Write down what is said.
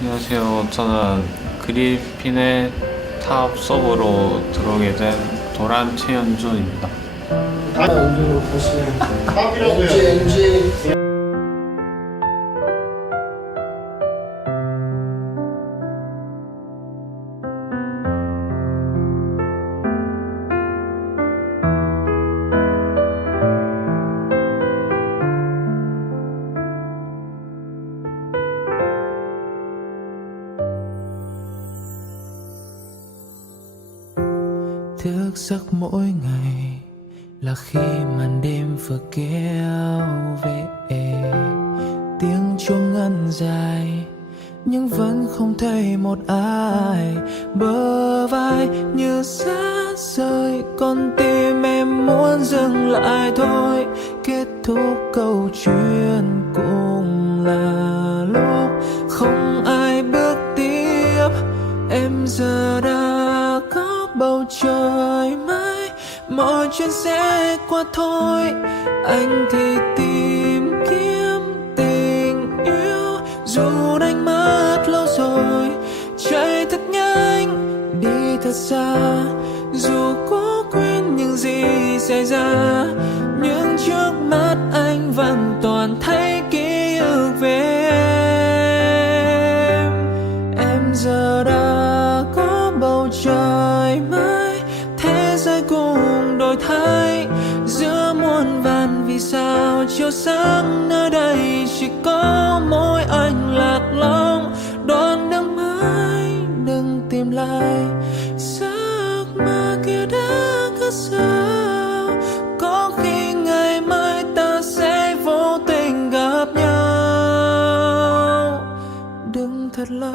안녕하세요. 저는 그리핀의 탑 서버로 들어오게 된 도란 최현준입니다. 연주로 보시면 탑이라고 해요. NG Thức giấc mỗi ngày là khi màn đêm vừa kéo về, tiếng chuông ngân dài nhưng vẫn không thấy một ai. Bờ vai như sát rơi, con tim em muốn dừng lại thôi. Kết thúc câu chuyện cũng là lúc không ai bước tiếp. Em giờ đã có bầu trời mãi, mọi chuyện sẽ qua thôi. Anh thì tìm kiếm tình yêu dù đánh mất lâu rồi. Chạy thật nhanh, đi thật xa, dù cố quên những gì xảy ra. Nhưng trước mắt anh vẫn toàn thấy ký ức về em. Em giờ đã có bầu trời mới, thế giới cũng đổi thay. Giữa muôn vàn vì sao chiều sáng nơi đây chỉ có mỗi anh lạc lõng. Đoạn đường mới đừng tìm lại, giấc mơ kia đã cất sao. Có khi ngày mai ta sẽ vô tình gặp nhau. Đừng thật lâu.